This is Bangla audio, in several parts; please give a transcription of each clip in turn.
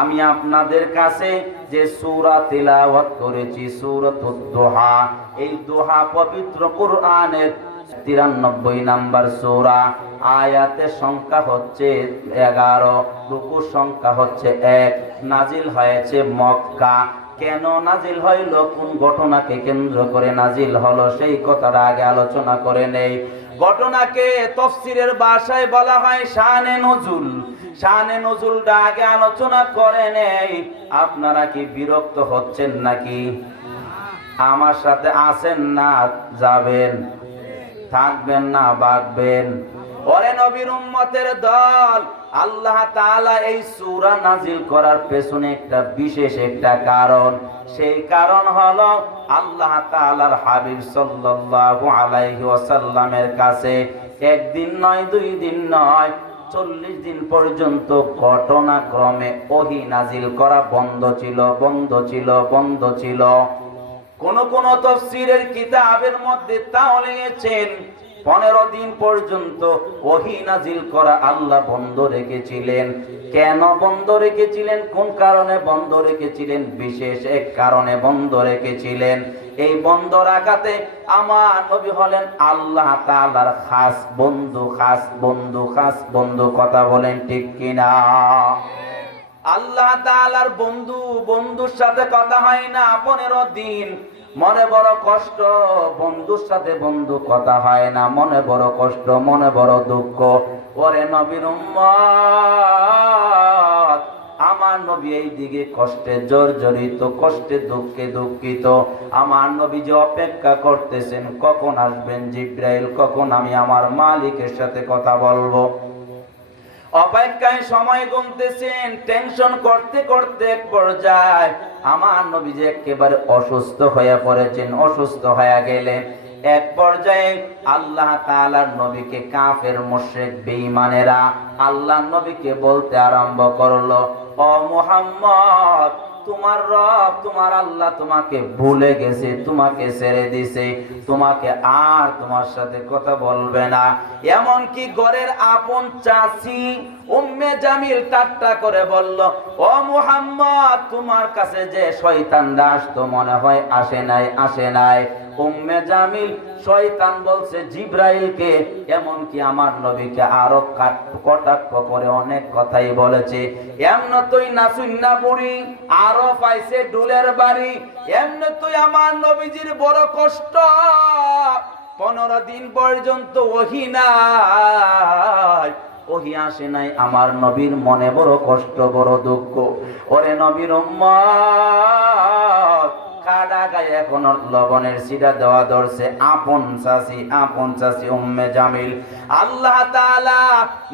আমি আপনাদের কাছে যে সূরা তিলাওয়াত করেছি সূরাতুদ দুহা, এই দুহা পবিত্র কোরআনের 93 নাম্বার সূরা, আয়াতের সংখ্যা হচ্ছে 11, রুকুর সংখ্যা হচ্ছে 1, নাজিল হয়েছে মক্কা। কেন নাজিল হইল, কোন ঘটনাকে কেন্দ্র করে নাজিল হলো, সেই কথাটা আগে আলোচনা করে নেই। ঘটনাকে তাফসীরের ভাষায় বলা হয় শানে নুজুল। শানে নুজুলটা আগে আলোচনা করে নেই। আপনারা কি বিরক্ত হচ্ছেন নাকি? আমার সাথে আছেন না যাবেন? থাকবেন না ভাগবেন? ওরে নবীর উম্মতের দল, আল্লাহ তাআলা এই সূরা নাজিল করার পেছনে একটা বিশেষ একটা কারণ। সেই কারণ হলো আল্লাহ তাআলার হাবিব সাল্লাল্লাহু আলাইহি ওয়াসাল্লামের কাছে একদিন নয়, 2 দিন নয়, 40 দিন পর্যন্ত ঘটনাক্রমে ওহী নাজিল করা বন্ধ ছিল। কোন তাফসীরের কিতাবের মধ্যে তাও লিখেছেন 15 দিন পর্যন্ত ওহী নাজিল করা আল্লাহ বন্ধ রেখেছিলেন। কেন বন্ধ রেখেছিলেন, কোন কারণে বন্ধ রেখেছিলেন? বিশেষ এক কারণে বন্ধ রেখেছিলেন। এই বন্ধ রাখাতে আমার নবী হলেন আল্লাহ তাআলার খাস বন্ধু। কথা বলেন ঠিক কিনা? আল্লাহ তাআলার বন্ধুর সাথে কথা হয় না 15 দিন, মনে বড় কষ্ট। বন্ধুর সাথে বন্ধু কথা হয় না, মনে বড় কষ্ট, মনে বড় দুঃখ। ওরে নবীর উম্মত, আমার নবী এই দিকে কষ্টে জর্জরিত, কষ্টে দুঃখে দুঃখিত। আমার নবী যে অপেক্ষা করতেছেন কখন আসবেন জিবরাইল, কখন আমি আমার মালিকের সাথে কথা বলবো। অপেক্ষায় সময় গুনতেছেন, টেনশন করতে করতে এক পর্যায়ে আমার নবী যে একেবারে অসুস্থ হয়ে পড়েছেন, অসুস্থ হয়ে গেলেন। এক পর্যায়ে আল্লাহ তাআলার নবীকে কাফের মুশরিক বেঈমানেরা আল্লাহর নবীকে বলতে আরম্ভ করলো, ও মুহাম্মদ, তোমার রব, তোমার আল্লাহ তোমাকে ভুলে গেছে, তোমাকে ছেড়ে দিছে, তোমাকে আর তোমার সাথে কথা বলবে না। এমনকি ঘরের আপন চাচি উম্মে জামিল ঠাট্টা করে বলল, ও মুহাম্মদ, তোমার কাছে যে শয়তানরা আসতো মনে হয় আসে নাই। উম্মে জামিল শয়তান বলছে জিবরাইলকে, এমনকি আমার নবীকে আরো কটাক্ষ করে অনেক কথাই বলেছে। এমন তুই নাসুন্না বুড়ি আরো পাইছে ডুলের বাড়ি। এমন তুই আমার নবীজির বড় কষ্ট, 15 দিন পর্যন্ত ওহী নাই, ওহী আসে নাই। আমার নবীর মনে বড় কষ্ট, বড় দুঃখ। ওরে নবীর উম্মত, কাটা গায়ে এখন লবণের সিটা দেওয়া ধরছে আপন চাচি উম্মে জামিল। আল্লাহ তাআলা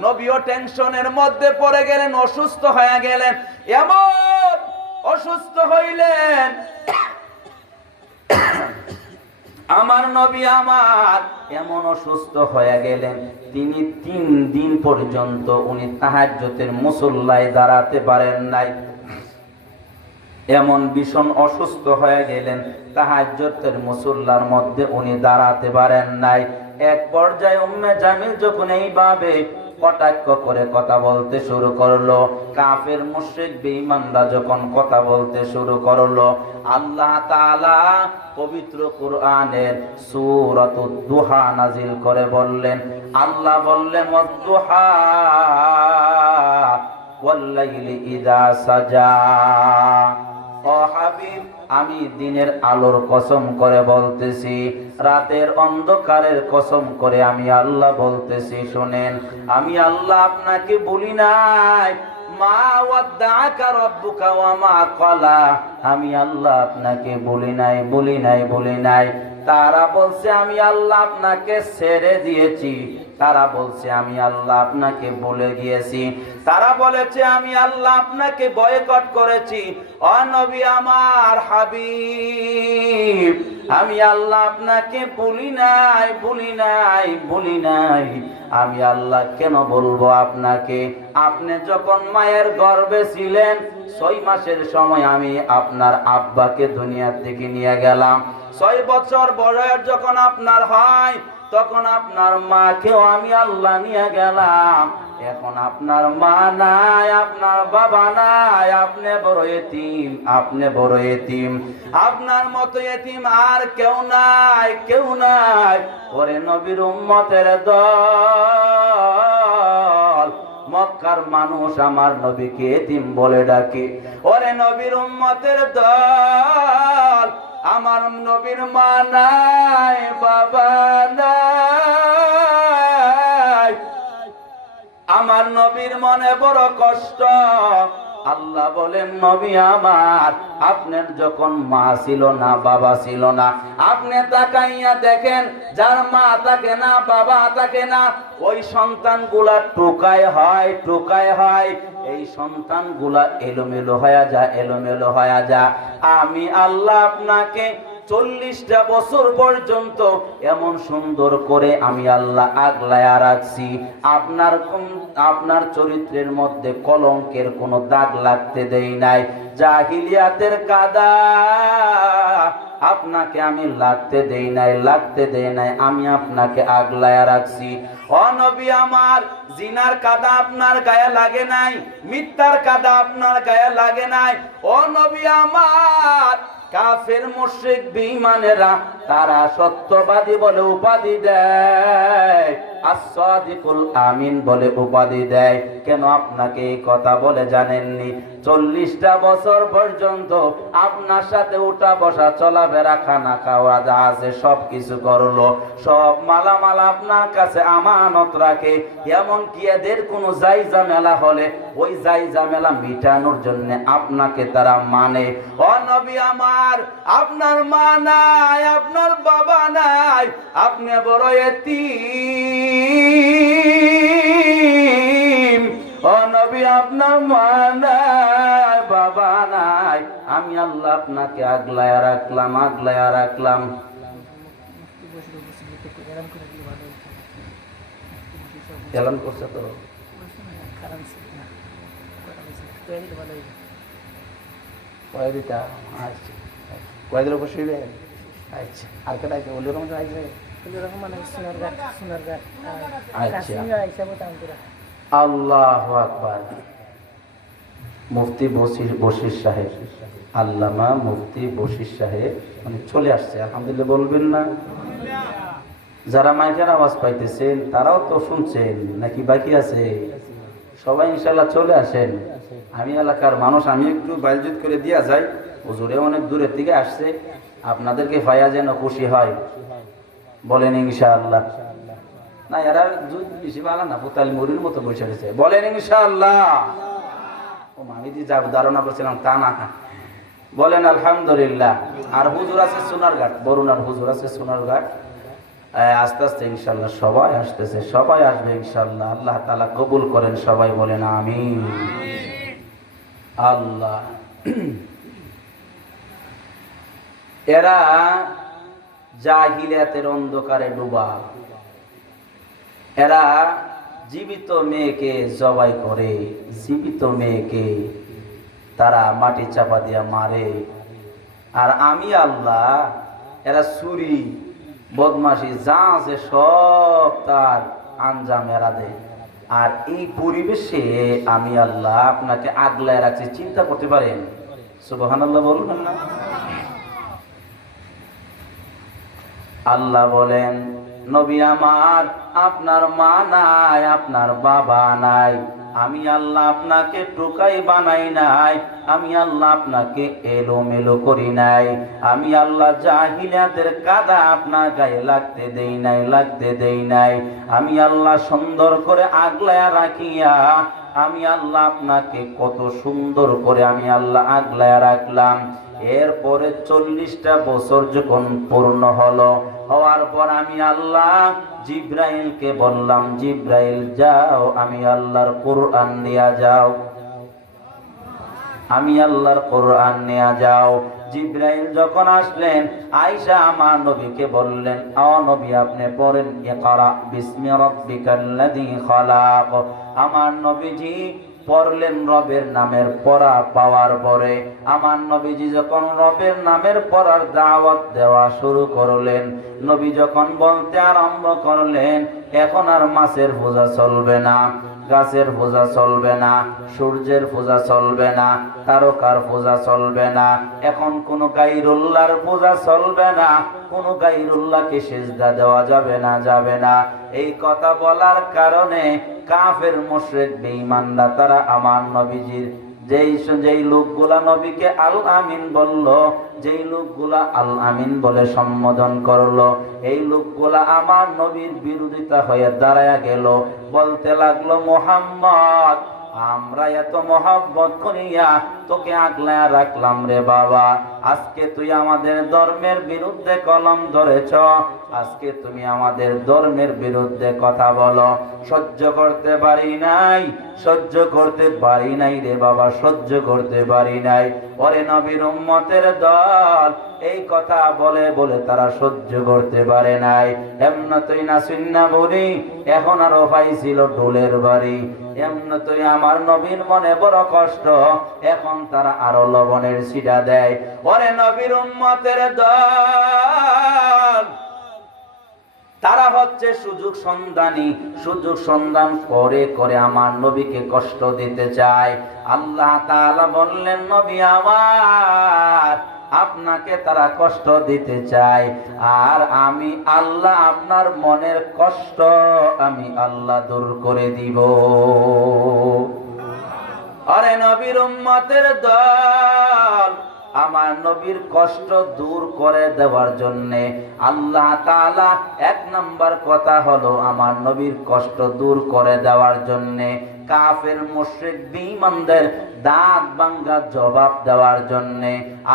নবীও টেনশনের মধ্যে পড়ে গেলেন, অসুস্থ হয়ে গেলেন। এমন অসুস্থ হইলেন আমার নবী আমার এমন অসুস্থ হয়ে গেলেন, তিনি 3 দিন পর্যন্ত উনি তাহাজ্জুদের মুসল্লায় দাঁড়াতে পারেন নাই। এমন ভীষণ অসুস্থ হয়ে গেলেন, তাহাজ্জুদের মুসল্লার মধ্যে উনি দাঁড়াতে পারেন নাই। এক পর্যায়ে উম্মে জামিল যখন এইভাবে কটাক্ষ করে কথা বলতে শুরু করলো, কাফের মুশরিক বেঈমানরা যখন কথা বলতে শুরু করলো, আল্লাহ তাআলা পবিত্র কোরআনের সূরাতুদ দুহা নাজিল করে বললেন, আল্লাহ বললেন, ওয়াদ-দুহা ওয়াল-লাইলি ইযা সাজা। ও হাবিব, আমি দিনের আলোর কসম করে বলতেছি, রাতের অন্ধকারের কসম করে আমি আল্লাহ বলতেছি, শুনেন, আমি আল্লাহ আপনাকে বলি নাই মা ওয়াদ্দাআকা রাব্বুকা ওয়া মা ক্বালা। আমি আল্লাহ আপনাকে বলি নাই। তারা বলছে আমি আল্লাহ আপনাকে ছেড়ে দিয়েছি, তারা বলছে আমি আল্লাহ আপনাকে ভুলে গিয়েছি, তারা বলেছে আমি আল্লাহ আপনাকে বয়কট করেছি। ও নবী আমার হাবিব, আমি আল্লাহ আপনাকে বলি নাই। আমি আল্লাহ কেন বলবো আপনাকে? আপনি যখন মায়ের গর্ভে ছিলেন 6 মাসের সময় আমি আপনার আব্বাকে দুনিয়া থেকে নিয়ে গেলাম। 6 বছর বয়স যখন আপনার হয় তখন আপনার মাকেও আমি আল্লাহ নিয়ে গেলাম। এখন আপনার মা নাই, আপনার বাবা নাই, আপনি বড় এতিম, আপনি বড় এতিম, আপনার মতো এতিম আর কেউ নাই, কেউ নাই। ওরে নবীর উম্মতের দল, মক্কার মানুষ আমার নবীকে এতিম বলে ডাকে। ওরে নবীর উম্মতের দল, আমার নবীর মা নাই, বাবা নাই, আমার নবীর মনে বড় কষ্ট। আল্লাহ বলেন, নবী আমার, আপনার যখন মা ছিল না, বাবা ছিল না, আপনি তাকাইয়া দেখেন, যার মা থাকে না, বাবা থাকে না, ওই সন্তানগুলা টোকায় হয়, টোকায় হয়, এই সন্তানগুলা এলোমেলো হয়ে যায়, এলোমেলো হয়ে যায়। আমি আল্লাহ আপনাকে 40টা বছর পর্যন্ত এমন সুন্দর করে আমি আল্লাহ আগলায়া রাখছি, আপনার চরিত্রের মধ্যে কলঙ্কের কোনো দাগ লাগতে দেই নাই। জাহিলিয়াতের কাদা আপনাকে আমি লাগতে দেই নাই, লাগতে দেই নাই, আমি আপনাকে আগলায়া রাখছি। ও নবী আমার, জিনার কাদা আপনার গায়ে লাগে নাই, মিথ্যার কাদা আপনার গায়ে লাগে নাই। ও নবী আমার, কাফের মুশরিক বেঈমানেরা তারা সত্যবাদী বলে উপাধি দেয়, as-সাদিকুল আমিন বলে উপাধি দেয়। কেন আপনাকে এই কথা বলে জানেননি? 40টা বছর পর্যন্ত আপনার সাথে উঠা বসা, চলাফেরা, খানা খাওয়া যা আছে সব কিছু করলো, সব মালামাল আপনার কাছে আমানত রাখে। এমন কি এদের কোনো যাই ঝামেলা হলে ওই যাই ঝামেলা মিটানোর জন্য আপনাকে তারা মানে। ও নবী আমার, আপনার মা নাই, আপনার বাবা নাই, আপনি বড় এতিম। ও নবী, আপনার মা নাই, বাবা নাই, আমি আল্লাহ আপনাকে আগলায়া রাখলাম, আগলায়া রাখলাম। এলান করছে তো কয়েকদিন বসে। আচ্ছা, আর কেটা ওলি রকম আইছে, আল্লাহু আকবার। মুফতি বশির সাহেব, আল্লামা মুফতি বশির সাহেব মানে চলে আসছে, আলহামদুলিল্লাহ বলবেন না? যারা মাইকের আওয়াজ পাইতেছেন তারাও তো শুনছেন নাকি বাকি আছে? সবাই ইনশাল্লাহ চলে আসেন। আমি এলাকার মানুষ, আমি একটু বাইজুত করে দিয়া যাই, হুজুরে অনেক দূরের থেকে আসছে, আপনাদেরকে পাইয়া যেন খুশি হয়, বলেন ইনশাআল্লাহ। না, এরা বেশি ভালো না, পুতাল মুড়ির মতো বসে গেছে, বলেন ইনশাআল্লাহ। ও আমি যে যাব ধারণা করছিলাম তা না, বলেন আলহামদুলিল্লাহ। আর হুজুর আছে সোনারঘাট, বরুণার হুজুর আছে সোনারঘাট, আস্তে আস্তে ইনশাআল্লাহ সবাই আসতেছে, সবাই আসবে ইনশাআল্লাহ। আল্লাহ তাআলা কবুল করেন, সবাই বলেন আমিন। আল্লাহ, এরা জাহিলিয়াতের অন্ধকারে ডুবা, এরা জীবিত মেয়েকে জবাই করে, জীবিত মেয়েকে তারা মাটি চাপা দিয়া মারে। আর আমি আল্লাহ, এরা চুরি, বদমাশি যা আছে সব তার আঞ্জাম এরা দেয়। আর এই পরিবেশে আমি আল্লাহ আপনাকে আগলায় রাখছি, চিন্তা করতে পারেন? সুবহানাল্লাহ বলবেন না? আল্লাহ বলেন, নবী আমার, আপনার মা নাই, আপনার বাবা নাই, আমি আল্লাহ আপনাকে টোকাই বানাই নাই, আমি আল্লাহ আপনাকে এলোমেলো করি নাই, আমি আল্লাহ জাহিলিয়াতের কাদা আপনার গায়ে লাগতে দেই নাই, লাগতে দেই নাই, আমি আল্লাহ সুন্দর করে আগলায়া রাখিয়া আমি আল্লাহ আপনাকে কত সুন্দর করে আমি আল্লাহ আগলায়া রাখলাম। এরপরে 40টা বছর যখন পূর্ণ হলো, হওয়ার পর আমি আল্লাহ জিব্রাইলকে বললাম, জিব্রাইল যাও, আমি আল্লাহর কোরআন নিয়ে যাও, আমি আল্লাহর কোরআন নিয়ে যাও। জিব্রাইল যখন আসলেন, আয়েশা আমার নবীকে বললেন, ও নবী আপনি পড়েন, ইকরা বিসমি রাব্বিকাল্লাযী খালাক। আমার নবীজি পড়লেন রবের নামের পড়া পাওয়ার পরে, আমার নবীজি যখন রবের নামের পড়ার দাওয়াত দেওয়া শুরু করলেন, নবী যখন বলতে আরম্ভ করলেন, এখন আর মাছের বোঝা চলবে না, গাছের পূজা চলবে না, সূর্যের পূজা চলবে না, তারকার পূজা চলবে না, এখন কোন গায়রুল্লাহর পূজা চলবে না, কোন গায়রুল্লাহকে সিজদা দেওয়া যাবে না, যাবে না। এই কথা বলার কারণে কাফের মুশরিক বেঈমানরা তারা আমার নবীজির যেই লোকগুলা নবীকে আল আমিন বলল, যেই লোকগুলা আল আমিন বলে সম্বোধন করলো, এই লোকগুলা আমার নবীর বিরোধিতা হয়ে দাঁড়ায়া গেল, বলতে লাগলো, মুহাম্মদ, আমরা এত মহব্বত করিয়া তোকে আগলায়া রাখলাম রে বাবা, আজকে তুই আমাদের ধর্মের বিরুদ্ধে কলম ধরেছ, আজকে তুমি আমাদের ধর্মের বিরুদ্ধে কথা বলো, সহ্য করতে পারি নাই, সহ্য করতে পারি নাই রে বাবা, সহ্য করতে পারি নাই। ওরে নবীর উম্মতের দল, এই কথা বলে বলে তারা সহ্য করতে পারে নাই। এমনতই না সুন্না বলি, এখন আরো পাইছিল ঢোলের বাড়ি, এমনতই আমার নবীর মনে বড় কষ্ট, এখন তারা আরো লবণের ছিটা দেয়। ওরে নবীর উম্মতের দল, তারা হচ্ছে সুযোগ সন্ধানী, সুযোগ সন্ধান করে করে আমার নবীকে কষ্ট দিতে চায়। আল্লাহ তাআলা বললেন, নবী আমার, আপনাকে তারা কষ্ট দিতে চায়, আর আমি আল্লাহ আপনার মনের কষ্ট আমি আল্লাহ দূর করে দিব। আরে নবীর উম্মতের দল, আমার নবীর কষ্ট দূর করে দেওয়ার জন্য আল্লাহ তাআলা এক নাম্বার কথা হলো আমার নবীর কষ্ট দূর করে দেওয়ার জন্য কাফের মুশরিক বেঈমানদের দাঁত ভাঙা জবাব দেওয়ার জন্য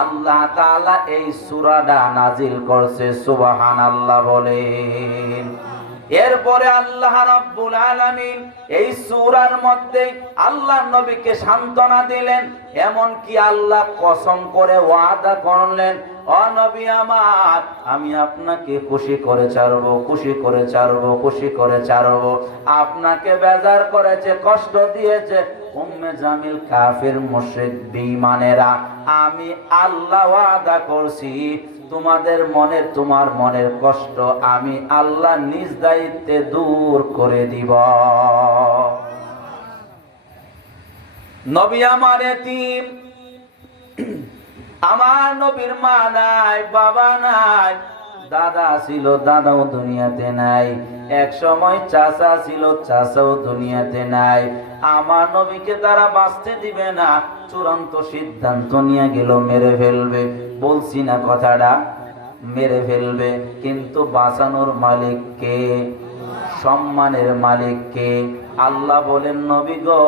আল্লাহ তাআলা এই সূরাটা নাজিল করছে। সুবহানাল্লাহ বলেন। এরপরে আল্লাহ রাব্বুল আলামিন এই সূরার মধ্যে আল্লাহ নবীকে সান্ত্বনা দিলেন, এমন কি আল্লাহ কসম করে ওয়াদা করলেন, ও নবী আমার, আমি আপনাকে খুশি করে ছাড়বো, খুশি করে ছাড়বো, খুশি করে ছাড়বো। আপনাকে বেজার করেছে, কষ্ট দিয়েছে উম্মে জামিল কাফির মুশরিক বেঈমানেরা, আমি আল্লাহ ওয়াদা করছি তোমার মনের কষ্ট আমি আল্লাহ নিজ দায়িত্বে দূর করে দিব। নবী আমার এতিম, আমার নবীর মা নাই, বাবা নাই, দাদা ছিল, দাদাও দুনিয়াতে নাই, এক সময় চাচা ছিল, চাচাও দুনিয়াতে নাই। আমার নবীকে তারা বাঁচতে দিবে না, চূড়ান্ত সিদ্ধান্ত নিয়ে গেল মেরে ফেলবে। বলছি না কথাটা, মেরে ফেলবে। কিন্তু বাঁচানোর মালিক কে? সম্মানের মালিক কে? আল্লাহ বলেন, নবী গো,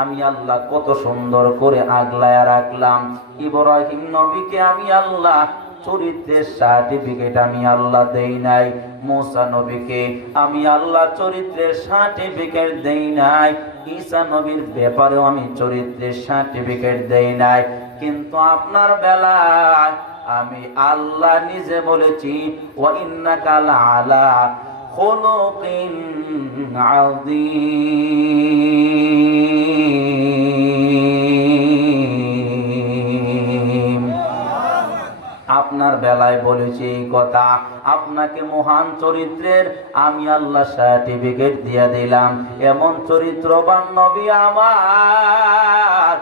আমি আল্লাহ কত সুন্দর করে আগলায়া রাখলাম। ইব্রাহিম নবীকে আমি আল্লাহ চরিত্রের সার্টিফিকেট আমি আল্লাহ দেই নাই, মুসা নবীকে আমি আল্লাহ চরিত্রের সার্টিফিকেট দেই নাই, ঈসা নবীর ব্যাপারেও আমি চরিত্রের সার্টিফিকেট দেই নাই। কিন্তু আপনার বেলায় আমি আল্লাহ নিজে বলেছি, ওয়া ইন্নাকা লাআলা খুলুকিন আযীম। আপনার বেলায় বলেছি এই কথা, আপনাকে মহান চরিত্রের আমি আল্লাহ সার্টিফিকেট দিয়ে দিলাম। এমন চরিত্রবান নবী আমার,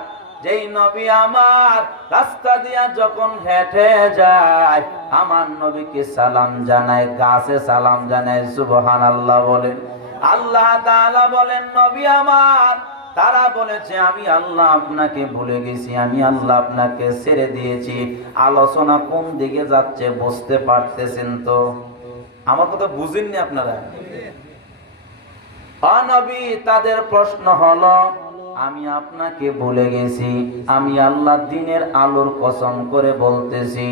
যেই নবী আমার রাস্তা দিয়া যখন হেঁটে যায় আমার নবীকে সালাম জানায়, গাছে সালাম জানায়। সুবহানাল্লাহ বলেন। আল্লাহ তাআলা বলেন, নবী আমার, তারা বলেছে আমি আল্লাহ আপনাকে ভুলে গেছি, আমি আল্লাহ আপনাকে ছেড়ে দিয়েছি। আলোচনা কোন দিকে যাচ্ছে বুঝতে পারতেছেন তো? আমার কথা বুঝেননি আপনারা? নবী, তাদের প্রশ্ন হলো, আমি আপনাকে ভুলে গেছি, আমি আল্লাহ দিনের আলোর কসম করে বলতেছি,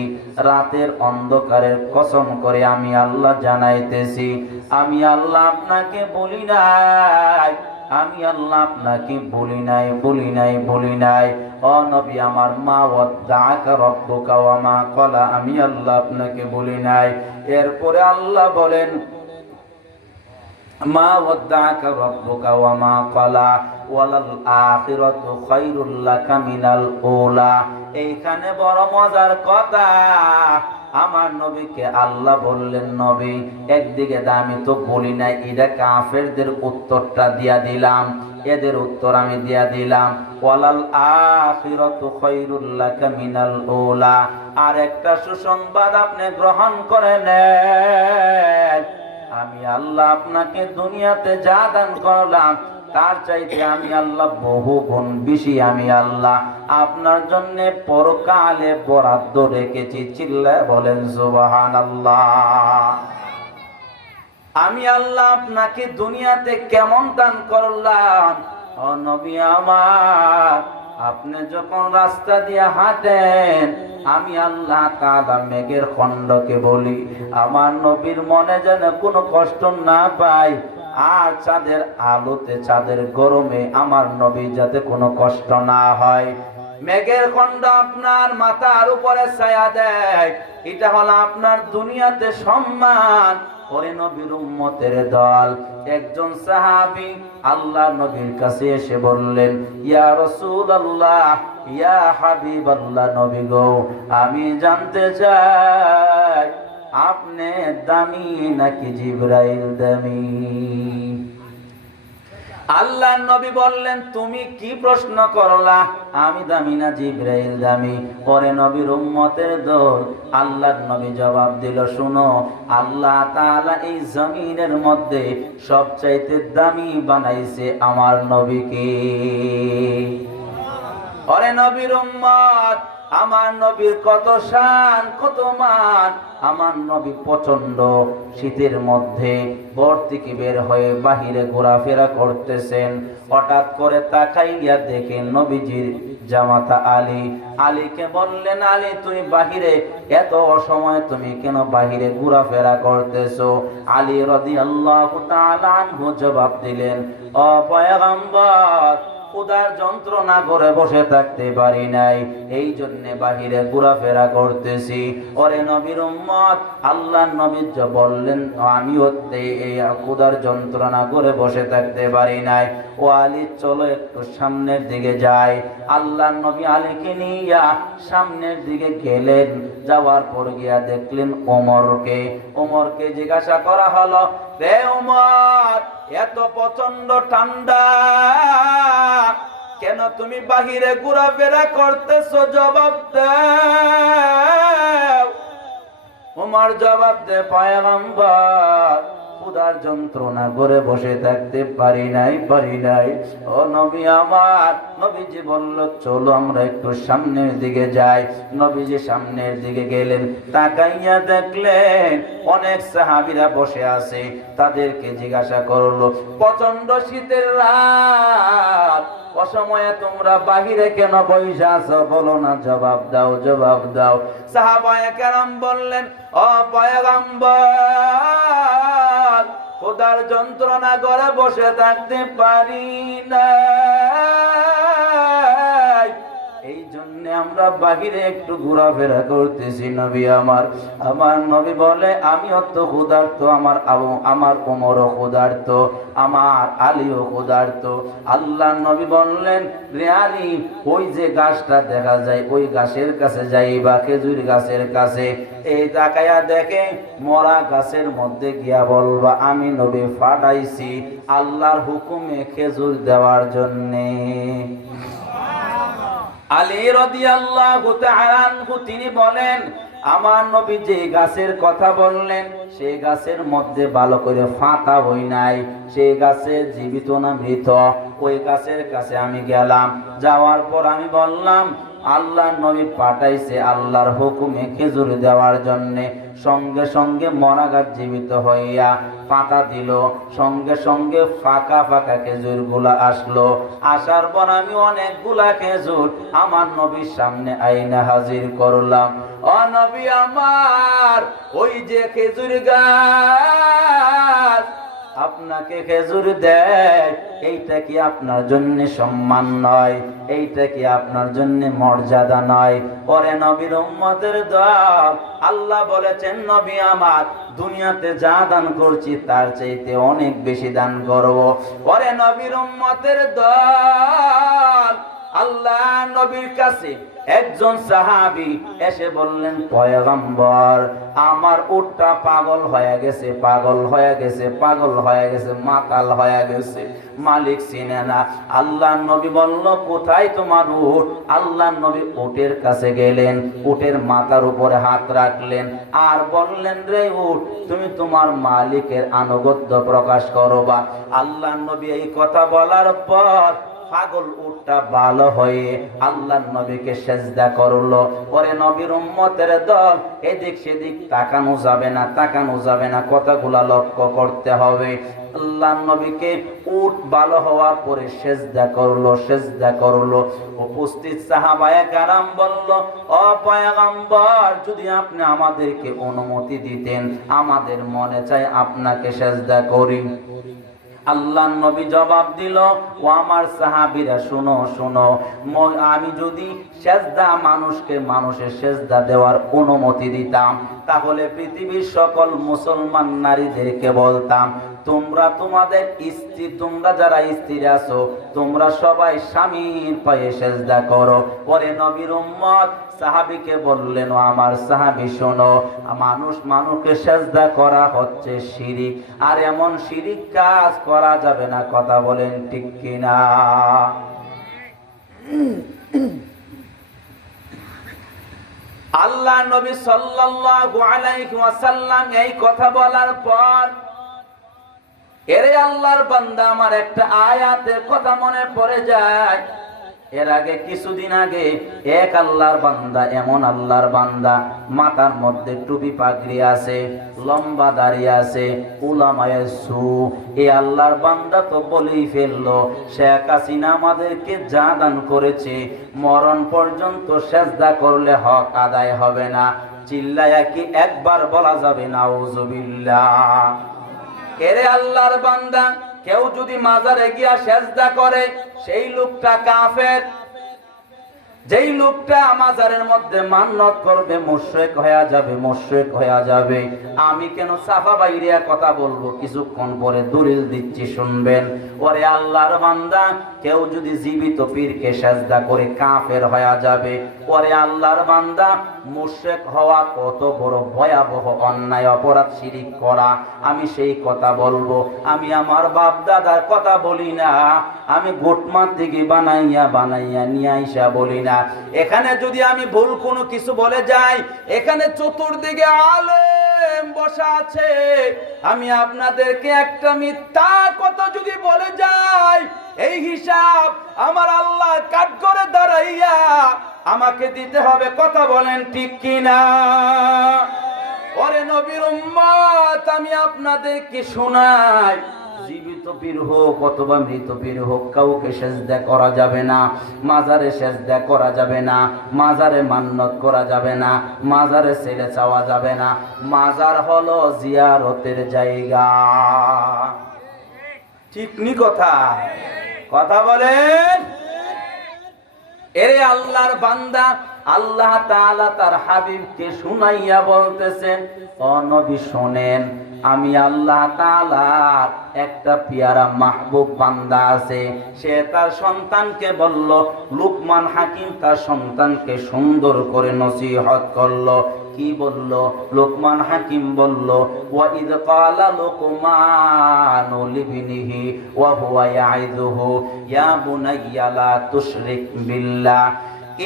রাতের অন্ধকারের কসম করে আমি আল্লাহ জানাইতেছি, আমি আল্লাহ আপনাকে বলি নাই, আমি আল্লাহ আপনাকে বলি নাই, বলি নাই, বলি নাই। ও নবী আমার, মা ওয়াদ্দাআকা রাব্বুকা ওয়া মা ক্বালা, আমি আল্লাহ আপনাকে বলি নাই। এরপরে আল্লাহ বলেন, মা ওয়াদ্দাআকা রাব্বুকা ওয়া মা ক্বালা ওয়ালাল আখিরাতু খায়রুল লাকা মিনাল উলা। এইখানে বড় মজার কথা, আমার নবীকে আল্লাহ বললেন, নবী একদিকে আমি তো বলি নাই, এটা কাফেরদের উত্তরটা দিয়া দিলাম, এদের উত্তর আমি দিয়া দিলাম। ওয়ালাল আখিরাতু খায়রুল লাকা মিনাল উলা, আর একটা সুসংবাদ আপনি গ্রহণ করে নেন, আমি আল্লাহ আপনাকে দুনিয়াতে যা দান করলাম তার চাইতে আমি আল্লাহ বহু গুণ বেশি আমি আল্লাহ আপনার জন্য পরকালে বরাদ্দ রেখেছি। চিল্লায় বলেন সুবহানাল্লাহ। আমি আল্লাহ আপনাকে দুনিয়াতে কেমন দান করলাম। ও নবী আমার, আপনি যখন রাস্তা দিয়ে হাঁটেন, আমি আল্লাহ তাআলা মেঘের খণ্ডকে বলি আমার নবীর মনে যেন কোনো কষ্ট না পায়, আর চাঁদের আলোতে চাঁদের গরমে আমার নবী যাতে কোনো কষ্ট না হয়। মেঘের খণ্ড আপনার মাথার উপরে ছায়া দেয়, এটা হলো আপনার দুনিয়াতে সম্মান। ওরে নবীর উম্মতের দল, একজন সাহাবী আল্লাহ নবীর কাছে এসে বললেন, ইয়া রাসূলুল্লাহ, ইয়া হাবিবাল্লাহ, নবী গো, আমি জানতে চাই আপনি দামি নাকি জিবরাইল দামি? আল্লাহ নবী বললেন, তুমি কি প্রশ্ন করলা? আমি দামি না জিবরাইল দামি? পরে নবীর উম্মতের দল, আল্লাহর নবী জবাব দিল, শুনো, আল্লাহ তাআলা এই জমিনের মধ্যে সবচাইতে দামি বানাইছে আমার নবীকে। ওরে নবীর উম্মত, আমার নবীর কত শান, কত মান। আমার নবী প্রচন্ড শীতের মধ্যে ঘর থেকে বের হয়ে বাহিরে ঘোরাফেরা করতেছেন। হঠাৎ করে তাকাইয়া দেখেন নবীজির জামাতা আলী। আলীকে বললেন, আলী তুমি বাহিরে এত অসময় তুমি কেন বাহিরে ঘোরাফেরা করতেছো? আলী রাদিয়াল্লাহু তাআলা আনহু জবাব দিলেন, ও পয়গম্বর, ক্ষুধার যন্ত্রণা করে বসে থাকতে পারি নাই, এই জন্য বাহিরে ঘোরাফেরা করতেছি। ওরে নবীর উম্মত, আল্লাহর নবী বললেন, আমি হতে এই ক্ষুধার যন্ত্রণা করে বসে থাকতে পারি নাই। ও আলী, চলো একটু সামনের দিকে যাই। আল্লাহর নবী আলীকে নিয়ে সামনের দিকে গেলেন। যাওয়ার পর গিয়া দেখলেন ওমরকে। ওমরকে জিজ্ঞাসা করা হলো, রে ওমর, এত প্রচন্ড ঠান্ডা, কেন তুমি বাহিরে ঘোরাফেরা করতেছো? জবাব দাও। ওমর জবাব দে, পয়গম্বর, ক্ষুধার যন্ত্রণা করে বসে থাকতে পারি নাই। ও নবী আমার, নবীজি বলল, চলো আমরা একটু সামনের দিকে যাই। নবীজি সামনের দিকে গেলেন। তাকাইয়া দেখলেন অনেক সাহাবীরা বসে আছে। তাদেরকে জিজ্ঞাসা করলো, প্রচন্ড শীতের রাত, অসময়ে তোমরা বাহিরে কেন বসে আছো? বলো না, জবাব দাও, জবাব দাও। সাহাবায়ে কেরাম বললেন, ও পয়গম্বর, ক্ষুধার যন্ত্রণা করে বসে থাকতে পারি না, এই জন্য আমরা বাহিরে একটু ঘোরাফেরা করতেছি। নবী আমার, আমার নবী বলে, আমিও তো ক্ষুধার্ত, আমার ওমরও ক্ষুধার্ত, আমার আলীও ক্ষুধার্ত। আল্লাহ নবী বললেন, রে আলী, ওই যে গাছটা দেখা যায় ওই গাছের কাছে যাইবা, খেজুর গাছের কাছে। এই তাকায়া দেখে মরা গাছের মধ্যে গিয়া বলবা, আমি নবী ফাটাইছি আল্লাহর হুকুমে খেজুর দেওয়ার জন্যে। আলী রাদিয়াল্লাহু তাআলা আনহু তিনি বলেন, আমার নবী যে গাছের কথা বললেন সেই গাছের মধ্যে ভালো করে ফাঁকা হই নাই, সেই গাছে জীবিত না মৃত। ওই গাছের কাছে আমি গেলাম। যাওয়ার পর আমি বললাম, আল্লাহর নবী পাঠাইছে আল্লাহর হুকুমে খেজুর দেওয়ার জন্যে। সঙ্গে সঙ্গে মরা গাছ জীবিত হইয়া পাতা দিল, সঙ্গে সঙ্গে ফাঁকা ফাঁকা খেজুর গুলা আসলো। আসার পর আমি অনেকগুলা খেজুর আমার নবীর সামনে আইনা হাজির করলাম। ও নবী আমার, ওই যে খেজুর গাছ আপনাকে খেজুর দেয়, এইটা কি আপনার জন্য সম্মান নয়? এইটা কি আপনার জন্য মর্যাদা নয়? পরে নবীর উম্মতের দল, আল্লাহ বলেছেন, নবী আমার, দুনিয়াতে যা দান করছি তার চাইতে অনেক বেশি দান করব। পরে নবীর উম্মতের দল আল্লাহ নবীর কাছে একজন সাহাবী এসে বললেন, পয়গম্বর, আমার উটটা পাগল হয়ে গেছে, পাগল হয়ে গেছে, পাগল হয়ে গেছে, মাতাল হয়ে গেছে, মালিক চিনে না। আল্লাহ নবী বলল, কোথায় তোমার উট? আল্লাহ নবী উটের কাছে গেলেন, উটের মাথার উপরে হাত রাখলেন আর বললেন, রে উট, তুমি তোমার মালিকের আনুগত্য প্রকাশ করো। বা আল্লাহ নবী এই কথা বলার পর পাগল উটটা ভালো হয়ে আল্লাহর নবীকে সেজদা করলো। পরে নবীর উম্মতের দল এদিক সেদিক তাকানো যাবে না, তাকানো যাবে না, কথাগুলা লক্ষ্য করতে হবে। আল্লাহর নবীকে উট ভালো হওয়ার পরে সেজদা করলো, সেজদা করলো। উপস্থিত সাহাবায়ে কেরাম বলল, ও পয়গম্বর, যদি আপনি আমাদেরকে অনুমতি দিতেন, আমাদের মনে চায় আপনাকে সেজদা করি। আল্লাহ নবী জবাব দিল, ও আমার সাহাবীরা, শুনো শুনো, আমি যদি সেজদা মানুষকে মানুষের সেজদা দেওয়ার অনুমতি দিতাম, তাহলে পৃথিবীর সকল মুসলমান নারীদেরকে বলতাম, তোমরা তোমাদের স্ত্রী, তোমরা যারা স্ত্রী আছো, তোমরা সবাই স্বামীর পায়ে সেজদা করো। পরে নবীর উম্মত সাহাবীকে বললেন, ও আমার সাহাবী, শোনো, মানুষ মানুষকে সেজদা করা হচ্ছে শিরিক, আর এমন শিরিক কাজ করা যাবে না। কথা বলেন ঠিক কিনা? আল্লাহ নবী সাল্লাল্লাহু আলাইহি ওয়াসাল্লাম এই কথা বলার পর, এরে আল্লাহর বান্দা, আমার একটা আয়াতের কথা মনে পড়ে যায়। এর আগে কিছুদিন আগে এক আল্লাহর বান্দা, এমন আল্লাহর বান্দা, মাথার মধ্যে টুপি পাগড়ি আছে, লম্বা দাড়ি আছে, উলামায়ে সু, এই আল্লাহর বান্দা তো বলেই ফেললো, শেখ হাসিনা আমাদেরকে যা দান করেছে, মরণ পর্যন্ত সেজদা করলে হক আদায় হবে না। চিল্লায়া কি একবার বলা যাবে নাউজুবিল্লাহ? এরে আল্লাহর বান্দা, কেউ যদি মাজারে গিয়া সেজদা করে, সেই লোকটা কাফের। যেই লোকটা মাজারের মধ্যে মান্নত করবে, মুশরিক হয়ে যাবে, মুশরিক হয়ে যাবে। আমি কেন সাফা বাইরে কথা বলবো, কিছুক্ষণ পরে দলিল দিচ্ছি, শুনবেন। ওরে আল্লাহর বান্দা, কেউ যদি জীবিত পীরকে সেজদা করে, কাফের হয়ে যাবে। ওরে আল্লাহর বান্দা, মুশরিক হওয়া কত বড় ভয়াবহ অন্যায়, অপরাধ, শিরিক করা। আমি সেই কথা বলবো। আমি আমার বাপ দাদার কথা বলি না, আমি গোটমার থেকে বানাইয়া বানাইয়া নিয়ে আইসা বলি না। এখানে যদি আমি ভুল কোনো কিছু বলে যাই, এখানে চতুর্দিকে আলেম বসা আছে, আমি আপনাদেরকে একটা মিথ্যা কথা যদি বলে যাই, এই হিসাব আমার আল্লাহ কাঠগড়ে দাঁড়াইয়া আমাকে দিতে হবে। কথা বলেন ঠিক কিনা? ওরে নবীর উম্মত, আমি আপনাদেরকে শোনাই, জীবিত পীর হোক অথবা মৃত পীর হোক, কাউকে সেজদা করা যাবে না, মাজারে সেজদা করা যাবে না, মাজারে মান্নত করা যাবে না, মাজারে ছেলে চাওয়া যাবে না। মাজার হলো জিয়ারতের জায়গা। ঠিক নি কথা? কথা বলেন। এরে আল্লাহর বান্দা, আল্লাহ তাআলা তার হাবিবকে শুনাইয়া বলতেছেন, ও নবী শোনেন, আমি আল্লাহ তাআলার একটা পিয়ারা মাহবুব বান্দা আছে, সে তার সন্তানকে বলল, লুকমান হাকিম তার সন্তানকে সুন্দর করে নসিহত করলো। কি বলল? লুকমান হাকিম বলল, ওয়া ইয ক্বালা লুকমানু লিবনিহি ওয়া হুয়া ইয়াইযুহু ইয়া বুনাইয়া লা তুশরিক বিল্লাহ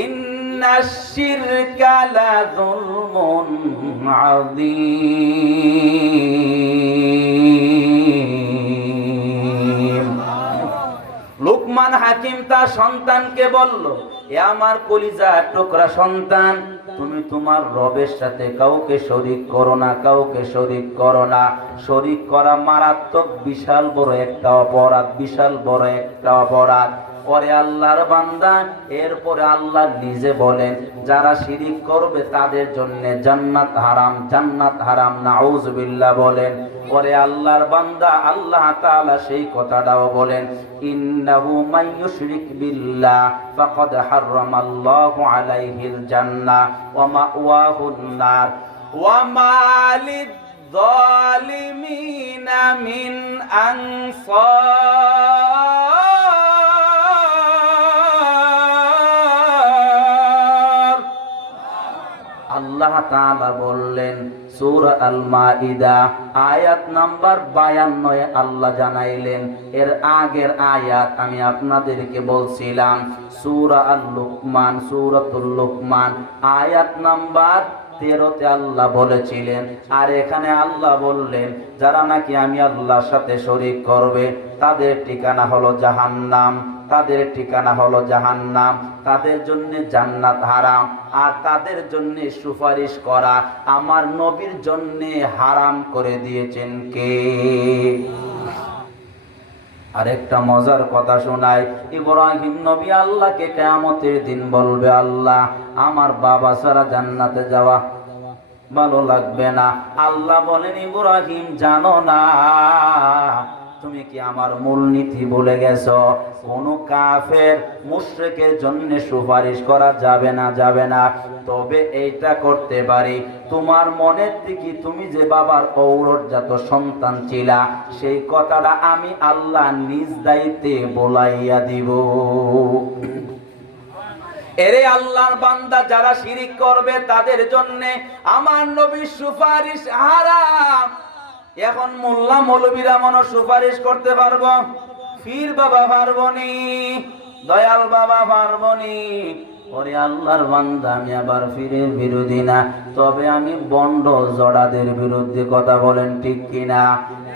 ইন্নাশ শিরকা লাযুলমুন আযীম। লুকমান হাকিম তার সন্তানকে বলল, এ আমার কলিজা টুকরা সন্তান, তুমি তোমার রবের সাথে কাউকে শরীক করো না, কাউকে শরীক করো না। শরীক করা মারাত্মক বিশাল বড় একটা অপরাধ, বিশাল বড় একটা অপরাধ। পরে আল্লাহর বান্দা, এরপরে আল্লাহ নিজে বলেন, যারা শিরিক করবে তাদের জন্য জান্নাত হারাম, জান্নাত হারাম, নাউজুবিল্লাহ বলেন। পরে আল্লাহর বান্দা, আল্লাহ তাআলা সেই কথাটাও বলেন, ইন্নাহু মান ইউশরিক বিল্লাহ ফাকাদ হারামাল্লাহু আলাইহিল জান্নাহ ওয়া মাওয়াহুন নার ওয়া মা লিয-যালিমিনা মিন আনসার। আল্লাহ তাআলা বললেন সূরা আল মাইদা আয়াত নাম্বার 52 আল্লাহ জানাইলেন। এর আগের আয়াত আমি আপনাদেরকে বলছিলাম সূরা আল লুকমান, সূরাতুল লুকমান আয়াত নাম্বার 13 আল্লাহ বলেছিলেন। আর এখানে আল্লাহ বললেন যারা নাকি আমি আল্লাহর সাথে শরীক করবে তাদের ঠিকানা হলো জাহান্নাম, তাদের ঠিকানা হলো জাহান্নাম, তাদের জন্য জান্নাত হারাম, আর তাদের জন্য সুপারিশ করা আমার নবীর জন্য হারাম করে দিয়েছেন কে? আরেকটা মজার কথা শোনায়, ইব্রাহিম নবী আল্লাহকে কিয়ামতের দিন বলবে, আল্লাহ আমার বাবা ছাড়া জান্নাতে যাওয়া ভালো লাগবে না। আল্লাহ বলেন, ইব্রাহিম জানো না তুমি কি আমার মূলনীতি ভুলে গেছো? কোন কাফের মুশরিকের জন্য সুপারিশ করা যাবে না, যাবে না। তবে এইটা করতে পারি, তোমার মনের থেকে তুমি যে বাবার ঔরজাত সন্তান ছিলা সেই কথাটা আমি আল্লাহ নিজ দায়িত্বে বলাইয়া দিব। এরে আল্লাহর বান্দা, যারা শিরিক করবে তাদের জন্য আমার নবীর সুপারিশ হারাম। এখন মোল্লা মৌলবীরা মনে সুপারিশ করতে পারবো, পীর বাবা পারবনি, দয়াল বাবা পারবনি। ওরে আল্লাহর বান্দা, আমি আবার পীরের বিরোধী না, তবে আমি বন্ড জড়াদের বিরুদ্ধে কথা বলেন ঠিক কিনা?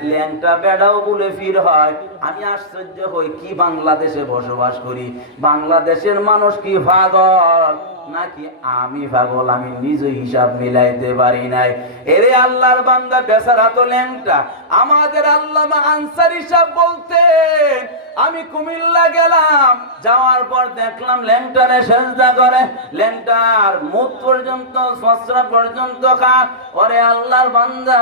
ল্যাংটা বেড়াও বলে পীর হয়। আমি আশ্চর্য হই, কি বাংলাদেশে বসবাস করি, বাংলাদেশের মানুষ কি পাগল নাকি আমি পাগল? আমি নিজে হিসাব মিলাইতে পারি নাই। এরে আল্লাহর বান্দা, বেচারা তো ল্যাংটা। আমাদের আল্লামা আনসারী সাহেব বলতেন, আমি কুমিল্লা গেলাম, যাওয়ার পর দেখলাম ল্যাংটারে সেজদা করে, ল্যাংটার মুখ পর্যন্ত ফসরা পর্যন্ত খা। ওরে আল্লাহর বান্দা,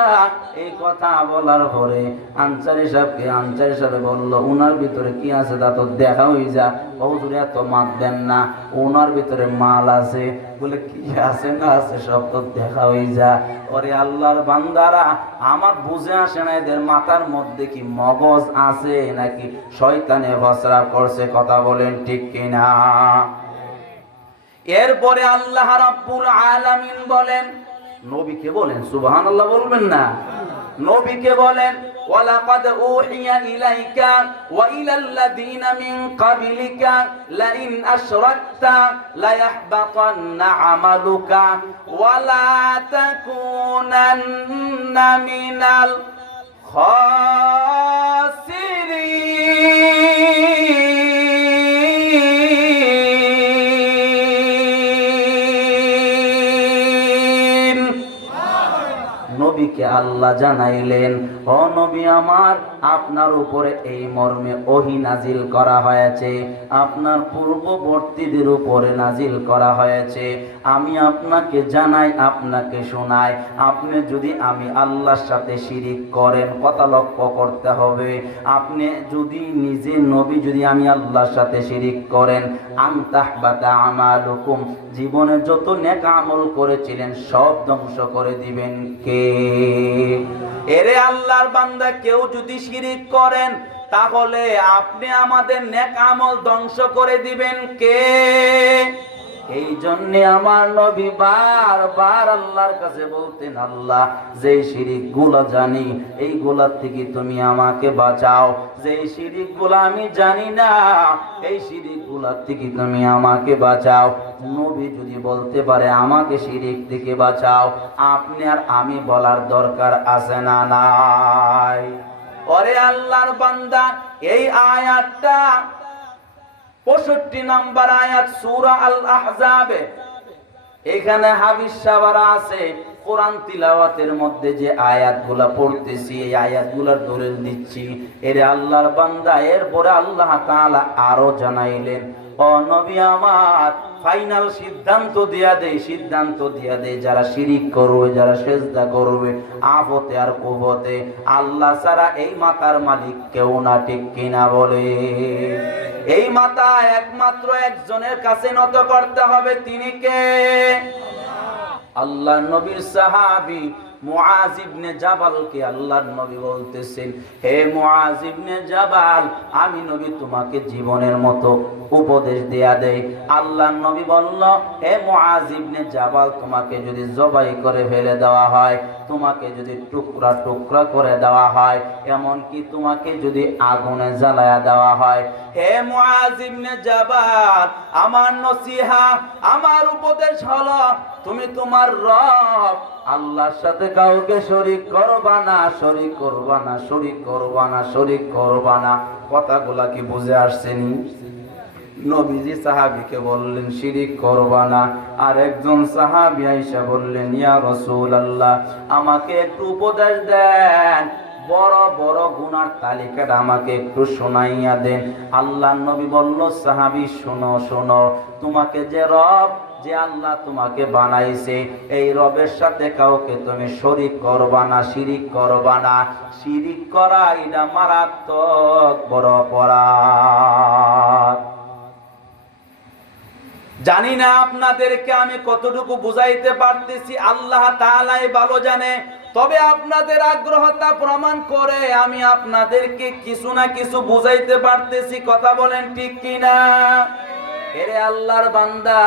এই কথা বলার পরে আনসারী সাহেব বলল, উনার ভিতরে কি আছে তা তো দেখা হয়ে যা। হুজুর এত মাত দেন না, ওনার ভিতরে মাল আছে। বলে কি আছে না আছে সব তো দেখা হয়ে যা। ওরে আল্লাহর বান্দারা, আমার বুঝে আসে না এদের মাথার মধ্যে কি মগজ আছে নাকি শয়তানে ফসরা করছে, কথা বলেন ঠিক কিনা? এরপরে আল্লাহ রাব্বুল আলামিন বলেন, নবীকে বলেন, সুবহানাল্লাহ বলবেন না? নবীকে বলেন, ওয়ালাকাদ উহিয়া ইলাইকা ওয়া ইলাল্লাযীনা মিন ক্বাবলিকা লাইন আশরাকতা লায়াহবাতান্না আমালুকা ওয়া লা তাকুনান্না মিনাল খাসিরিন। নবীকে আল্লাহ জানাইলেন, ও নবী আমার, আপনার উপরে এই মর্মে ওহী নাজিল করা হয়েছে, আপনার পূর্ববর্তীদের উপরে নাজিল করা হয়েছে। আমি আপনাকে জানাই, আপনাকে শোনাই, আপনি যদি আমি আল্লাহর সাথে শিরিক করেন, কথা লক্ষ্য করতে হবে, আপনি যদি নিজে নবী যদি আমি আল্লাহর সাথে শিরিক করেন, আনতাহবাতা আমালুকুম, জীবনে যত নেক আমল করেছিলেন সব ধ্বংস করে দিবেন কে? এরে আল্লাহর বান্দা, কেউ যদি শিরিক করেন তাহলে আপনি আমাদের নেক আমল ধ্বংস করে দিবেন কে? এই জন্য আমার নবী বারবার আল্লাহর কাছে বলতেন, আল্লাহ যেই শিরিক গুলা জানি এইগুলার থেকে তুমি আমাকে বাঁচাও, যেই শিরিক গুলা আমি জানি না এই শিরিক গুলার থেকে তুমি আমাকে বাঁচাও। নবী যদি বলতে পারে আমাকে শিরিক থেকে বাঁচাও, আপনি আর আমি বলার দরকার আছে না নাই? ওরে আল্লাহর বান্দা, এই আয়াতটা 65 নম্বর আয়াত সূরা আল আহজাবে। এখানে হাফিজ সাহেবরা আছে, কোরআন তিলাওয়াতের মধ্যে যে আয়াতগুলা পড়তেছি এই আয়াতগুলার দলিল দিচ্ছি। এর আল্লাহর বান্দা, এরপরে আল্লাহ তাআলা আরো জানাইলেন, ও নবী আমার, ফাইনাল সিদ্ধান্ত দিয়া দেয় যারা শিরিক করবে, যারা সেজদা করবে আফতে আর কুফতে, আল্লাহ ছাড়া এই মাতার মালিক কেউ না, ঠিক কিনা বলে? এই মাতা একমাত্র একজনের কাছে নত করতে হবে, তিনি কে? আল্লাহ নবীর সাহাবী মুআজ ইবনে জাবালকে আল্লাহর নবী বলতেছেন, হে মুআজ ইবনে জাবাল, আমি নবী তোমাকে জীবনের মতো উপদেশ দেয়া দেই। আল্লাহর নবী বলল, হে মুআজ ইবনে জাবাল, তোমাকে যদি জবাই করে ফেলে দেওয়া হয়, তোমাকে যদি টুকরা টুকরা করে দেওয়া হয়, এমন কি তোমাকে যদি আগুনে জ্বালায়া দেওয়া হয়, হে মুআজ ইবনে জাবাল, আমার নসিহা, আমার উপদেশ হলো, তুমি তোমার রব আল্লাহর সাথে কাউকে শরীক করবা না, শরীক করবা না, শরীক করবা না, শরীক করবা না। কথাগুলা কি বুঝে আসছেনি? নবীজি সাহাবীকে বললেন শিরিক করবা না। আর একজন সাহাবী আয়েশা বললেন, ইয়া রাসূলুল্লাহ, আমাকে একটু উপদেশ দেন, বড় বড় গুনার তালিকাটা আমাকে একটু শোনাইয়া দেন। আল্লাহর নবী বলল, সাহাবী শোনো শোনো, তোমাকে যে রব, যে আল্লাহ তোমাকে বানাইছে, এই রবের সাথে কাউকে তুমি শরীক করবা না, শিরিক করবা না। শিরিক করা এটা মারাত্মক বড় অপরাধ। জানি না আপনাদেরকে আমি কতটুকু বুঝাইতে পারতেছি, আল্লাহ তাআলাই ভালো জানে। তবে আপনাদের আগ্রহতা প্রমাণ করে আমি আপনাদেরকে কিছু না কিছু বুঝাইতে পারতেছি। কথা বলেন ঠিক কিনা? এরে আল্লাহর বান্দা,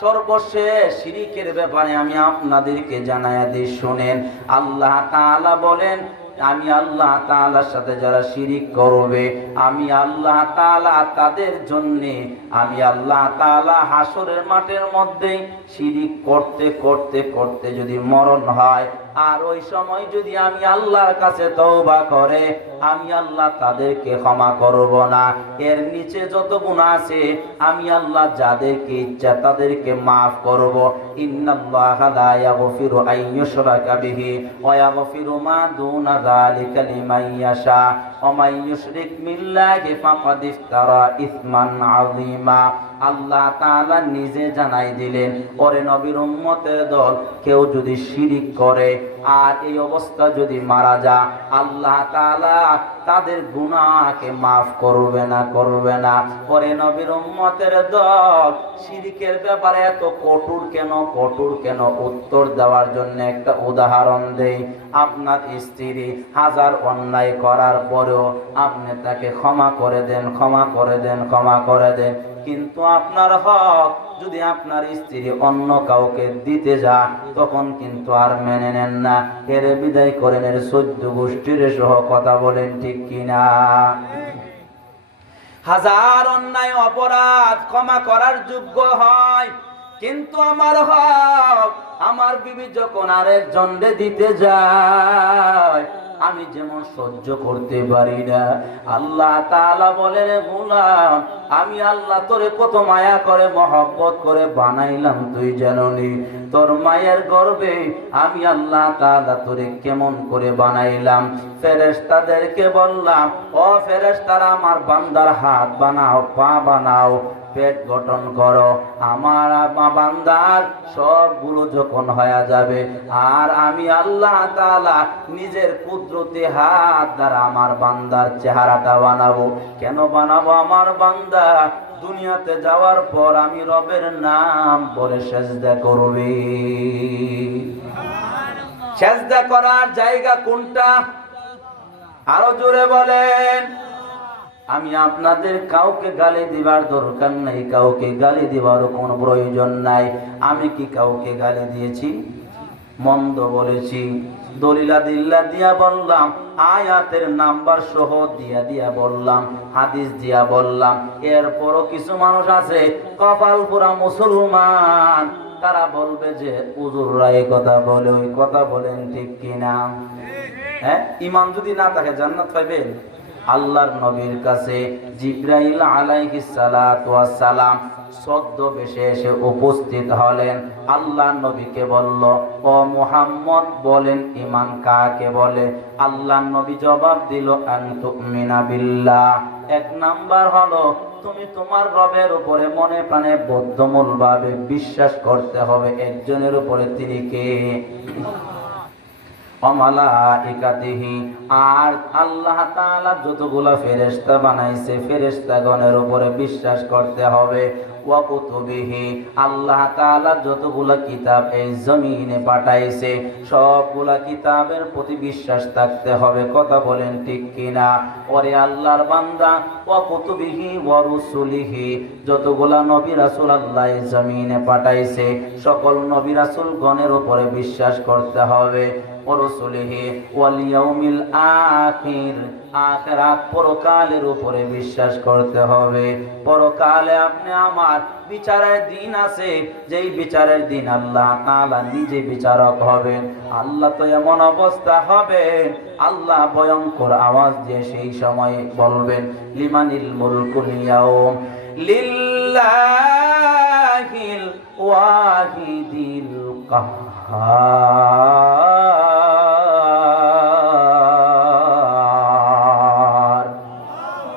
সর্বশেষ শিরিকের ব্যাপারে আমি আপনাদেরকে জানায়া দিই, শুনেন। আল্লাহ তাআলা বলেন, আমি আল্লাহ তাআলার সাথে যারা শিরিক করবে, আমি আল্লাহ তাআলা তাদের জন্য, আমি আল্লাহ তাআলা হাসরের মাঠের মধ্যে শিরিক করতে করতে করতে যদি মরণ হয়, আর ওই সময় যদি আমি আল্লাহর কাছে তওবা করে, আমি আল্লাহ তাদেরকে ক্ষমা করব না। এর নিচে যত গুনাহ আছে আমি আল্লাহ যাদেরকে ইচ্ছা তাদেরকে মাফ করব। ইন্নাল্লাহা লা ইয়াগফিরু আন ইউশরাকা বিহি ওয়া ইয়াগফিরু মা দুনা যালিকা লিমান ইয়াশা ওয়া মান ইউশরিক বিল্লাহি ফাকাদ ইফতারা ইসমান আযীমা। আল্লাহ তাআলা নিজে জানাই দিলেন, ওরে নবীর উম্মতের দল, কেউ যদি শিরিক করে আর এই অবস্থা যদি মারা যায়, আল্লাহ তাআলা তাদের গুনাহকে মাফ করবে না, করবে না। ওরে নবীর উম্মতের দল, শিরিকের ব্যাপারে এত কঠোর কেন, কঠোর কেন? উত্তর দেওয়ার জন্য একটা উদাহরণ দেই। আপনার স্ত্রী হাজার অন্যায় করার পরেও আপনি তাকে ক্ষমা করে দেন, ক্ষমা করে দেন, ক্ষমা করে দেন, কিন্তু আপনার হক যদি আপনার স্ত্রী অন্য কাউকে দিতে যায়, তখন কিন্তু আর মেনে নেন না, এর বিদায় করেন, এর 14 গোষ্ঠীর সহ। কথা বলেন ঠিক কিনা? হাজার অন্যায় অপরাধ ক্ষমা করার যোগ্য হয়, কিন্তু আমার হক আমার বিবি যখন আরেকজনকে দিতে যায়, আমি যেমন সহ্য করতে পারি না। আল্লাহ তাআলা বলেন, গোলাম, আমি আল্লাহ তোরে কত মায়া করে মহব্বত করে বানাইলাম তুই জাননি। তোর মায়ের গর্ভে আমি আল্লাহ তাআলা তোরে কেমন করে বানাইলাম। ফেরেশতাদেরকে বললাম, ও ফেরেশতারা, আমার বান্দার হাত বানাও, পা বানাও, পেট গঠন করো। আমার বান্দার সবগুলো যখন হয়ে যাবে, আর আমি আল্লাহ তাআলা নিজের কুদরতি হাত দ্বারা আমার বান্দার চেহারাটা বানাবো। কেন বানাবো? আমার বান্দা দুনিয়াতে যাওয়ার পর আমি রবের নাম বলে সেজদা করবে। সেজদা করার জায়গা কোনটা? আরো জোরে বলেন। আমি আপনাদের কাউকে গালি দিবার দরকার নাই, কাউকে গালি দিবার কোনো প্রয়োজন নাই। আমি কি কাউকে গালি দিয়েছি? মন্দ বলেছি? দলিলাদিল্লা দিয়া বললাম, আয়াতের নাম্বার সহ দিয়া বললাম, হাদিস দিয়া বললাম। এরপরও কিছু মানুষ আছে কপাল পুরা মুসলমান, তারা বলবে যে হুজুররা এই কথা বলে, ওই কথা বলেন, ঠিক কিনা? হ্যাঁ, ঈমান যদি না থাকে জান্নাত পাইবেন? আল্লাহর নবীর কাছে জিবরাইল আলাইহিস সালাতু ওয়াস সালাম ছদ্মবেশে এসে উপস্থিত হলেন। আল্লাহর নবীকে বলল, ও মুহাম্মদ, বলেন ঈমান কাকে বলে? আল্লাহর নবী জবাব দিল, আন তুমিনা বিল্লাহ। এক নাম্বার হলো তুমি তোমার রবের উপরে মনে প্রাণে বদ্ধমূলভাবে বিশ্বাস করতে হবে একজনের উপরে, তিনি কে? অমালাইকাতিহি, আর আল্লাহ তাআলা যতগুলা ফেরেশতা বানাইছে ফেরেশতাগণের উপরে বিশ্বাস করতে হবে। ওয়া কুতুবিহি, আল্লাহ তাআলা যতগুলা কিতাব এই জমিনে পাঠাইছে সবগুলা কিতাবের প্রতি বিশ্বাস থাকতে হবে। কথা বলেন ঠিক কিনা? ওরে আল্লাহর বান্দা, ওয়া কুতুবিহি ওয়া রুসুলিহি, যতগুলা নবী রাসূল আল্লাহ এই জমিনে পাঠাইছে সকল নবী রাসূল গণের উপরে বিশ্বাস করতে হবে। ওয়া রুসুলিহি ওয়াল ইয়াউমিল আখির, আখিরাত পরকালের উপরে বিশ্বাস করতে হবে। পরকালে আপনি আমার বিচারের দিন আছে, যেই বিচারের দিন আল্লাহ তাআলা নিজে বিচারক হবেন। আল্লাহ তো এমন অবস্থা হবে, আল্লাহ ভয়ঙ্কর আওয়াজ দিয়ে সেই সময় বলবেন, লিমানিল মুলকুল ইয়াউম লিল্লাহিল ওয়াহিদিল কাহ্হার।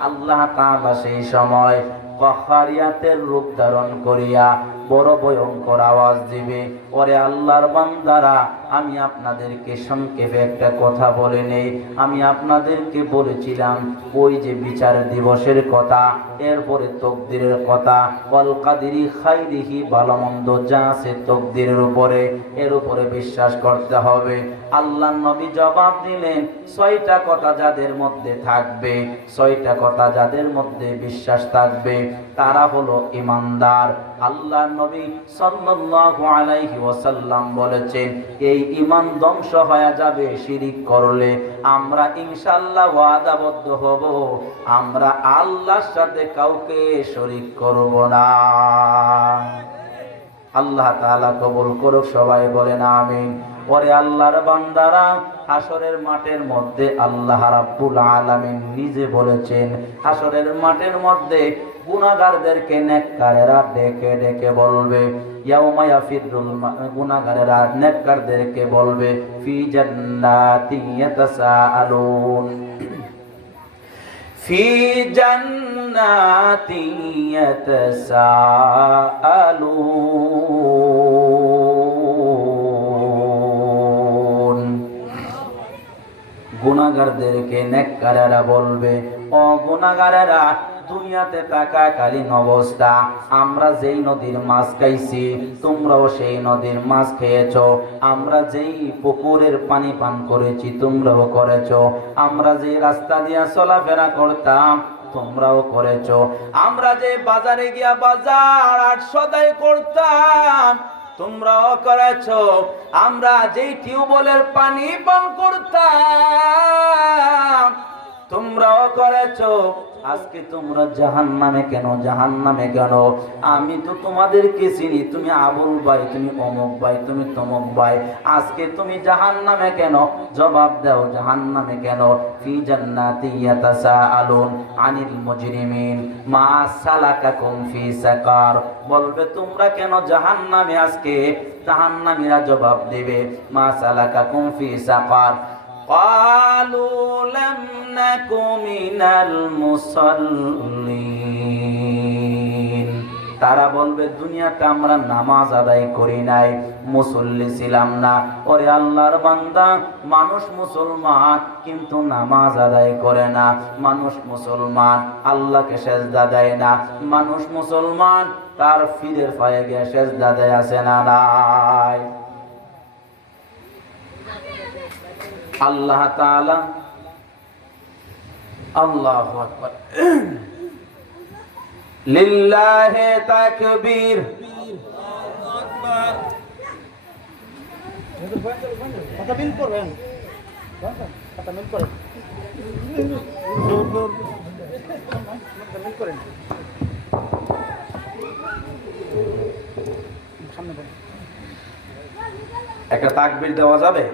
আল্লাহ তাআলা সেই সময় কাহ্হারিয়াতের রূপ ধারণ করিয়া বড় ভয়ঙ্কর আওয়াজ দিবে। ওরে আল্লাহর বান্দারা, আমি আপনাদেরকে সংক্ষেপে একটা কথা বলে নেই। আমি আপনাদেরকে বলেছিলাম ওই যে বিচার দিবসের কথা, এরপরে তকদিরের কথা, ওয়াল কাদিরি খাইরিহি, ভালো মন্দ যা আছে তকদিরের উপরে, এর উপরে বিশ্বাস করতে হবে। আল্লাহর নবী জবাব দিলেন, ছয়টা কথা যাদের মধ্যে থাকবে, ছয়টা কথা যাদের মধ্যে বিশ্বাস থাকবে তারা হলো ঈমানদার। আল্লাহর নবী সাল্লাল্লাহু আলাইহি ওয়াসাল্লাম বলেছেন, এই ঈমান ধ্বংস হয়ে যাবে শিরিক করলে। আমরা ইনশাআল্লাহ ওয়াদাবদ্ধ হব, আমরা আল্লাহর সাথে কাউকে শরীক করব না। আল্লাহ তাআলা কবুল করুক, সবাই বলেন আমিন। ওরে আল্লাহর বান্দারা, হাসরের মাঠের মধ্যে আল্লাহ রাব্বুল আলামিন নিজে বলেছেন, হাসরের মাঠের মধ্যে গুনাহগারদেরকে নেককারেরা ডেকে ডেকে বলবে, ইয়াউমা ইয়াফিরুল গুনাহগারেরা নেককারদেরকে বলবে, ফি জান্নাতি ইয়াতাসাআলুন, ফি জান্নাতি ইয়াতাসাআলুন। গুনাহগারদেরকে নেককারেরা বলবে, ও গুনাহগারেরা, দুনিয়াতে থাকাকালীন অবস্থা আমরা যেই নদীর মাছ খাইছি তোমরাও সেই নদীর মাছ খেয়েছো, আমরা যেই পুকুরের পানি পান করেছি তোমরাও করেছো, আমরা যে রাস্তা দিয়ে চলাফেরা করতাম তোমরাও করেছো, আমরা যে বাজারে গিয়া বাজার হাট সদাই করতাম তোমরাও করেছো, আমরা যেই টিউবওয়েলের পানি পান করতাম তোমরাও করেছো। আজকে তোমরা জাহান্নামে কেন? জাহান্নামে কেন? আমি তো তোমাদেরকে চিনি, তুমি আবুল ভাই, তুমি অমুক ভাই, তুমি তমুক ভাই, আজকে তুমি জাহান্নামে কেন? জবাব দাও, জাহান্নামে কেন? ফি জান্নাতি ইয়াতাসাআলুন আনিল মুজরিমিন মা সালাকাকুম ফি সাকার, বলবে তোমরা কেন জাহান্নামে? আজকে জাহান্নামীরা জবাব দেবে, মা সালাকাকুম ফি সাকার, قالوا لم نك من المصلين, তারা বলবে দুনিয়াতে আমরা নামাজ আদায় করি নাই, মুসল্লি ছিলাম না। ওরে আল্লাহর বান্দা, মানুষ মুসলমান কিন্তু নামাজ আদায় করে না, মানুষ মুসলমান আল্লাহকে সেজদা দেয় না, মানুষ মুসলমান তার ফিরের পায়ে গিয়ে সেজদা দেয়, আছে না নাই? আল্লাহ তাআলা, আল্লাহু আকবার, লিল্লাহি তাকবীর। কথা মিল করবেন, কথা মিল করেন, মিল করেন সামনে। একটা তাকবীর দেওয়া যাবে?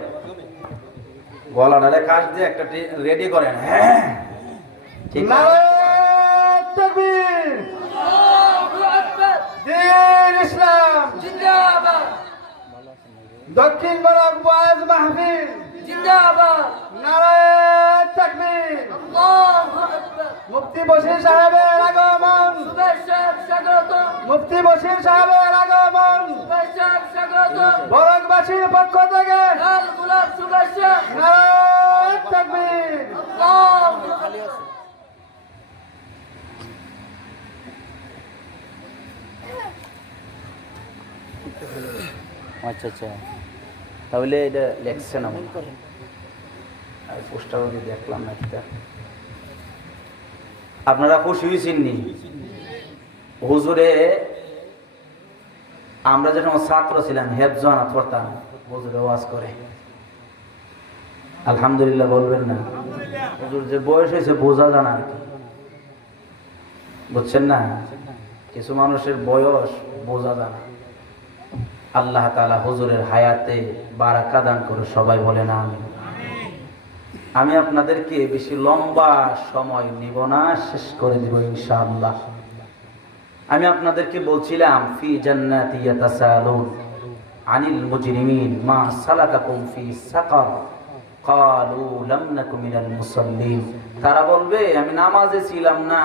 গলাটারে কাশ দিয়ে একটা রেডি করেন। হ্যাঁ, ঠিক আছে। তাকবীর, আল্লাহু আকবার, দ্বীন ইসলাম জিন্দাবাদ, দক্ষিণ বরাক ওয়াজ মাহফিল জিন্দাবাদ, নারায়ে তাকবীর, আল্লাহু আকবার। মুফতি বশির সাহেবের আগমন, শুভেচ্ছা স্বাগত, মুফতি বশির সাহেবের আগমন, শুভেচ্ছা স্বাগত, বরাকবাসীর পক্ষ থেকে লাল গোলাপ শুভেচ্ছা, নারায়ে তাকবীর, আল্লাহু আকবার। আচ্ছা আচ্ছা, তাহলে এটা লেখছেন আমার করেন। পোস্টার দেখলাম না কিটা। আপনারা খুশি হয়েছেননি? হুজুরে আমরা যখন ছাত্র ছিলাম হেফজানাত পড়তাম, হুজুরে ওয়াজ করে। আলহামদুলিল্লাহ বলবেন না? হুজুর যে বয়স হয়েছে বোঝা যায় না আর কি, বুঝছেন না? কিছু মানুষের বয়স বোঝা যায় না। আল্লাহ তাআলা হুজুরের হায়াতে বারাকা দান করে, সবাই বলে না আমিন। আমি আপনাদেরকে বেশি লম্বা সময় নিব না, শেষ করে দিব ইনশাআল্লাহ। আমি আপনাদেরকে বলছিলাম ফি জান্নাতি ইয়াতাসালুন আনিল মুজরিমিন মা সালাকাকুম ফি সাকার ক্বালু লাম নাকু মিনাল মুসাল্লিন। তারা বলবে আমি নামাজে ছিলাম না,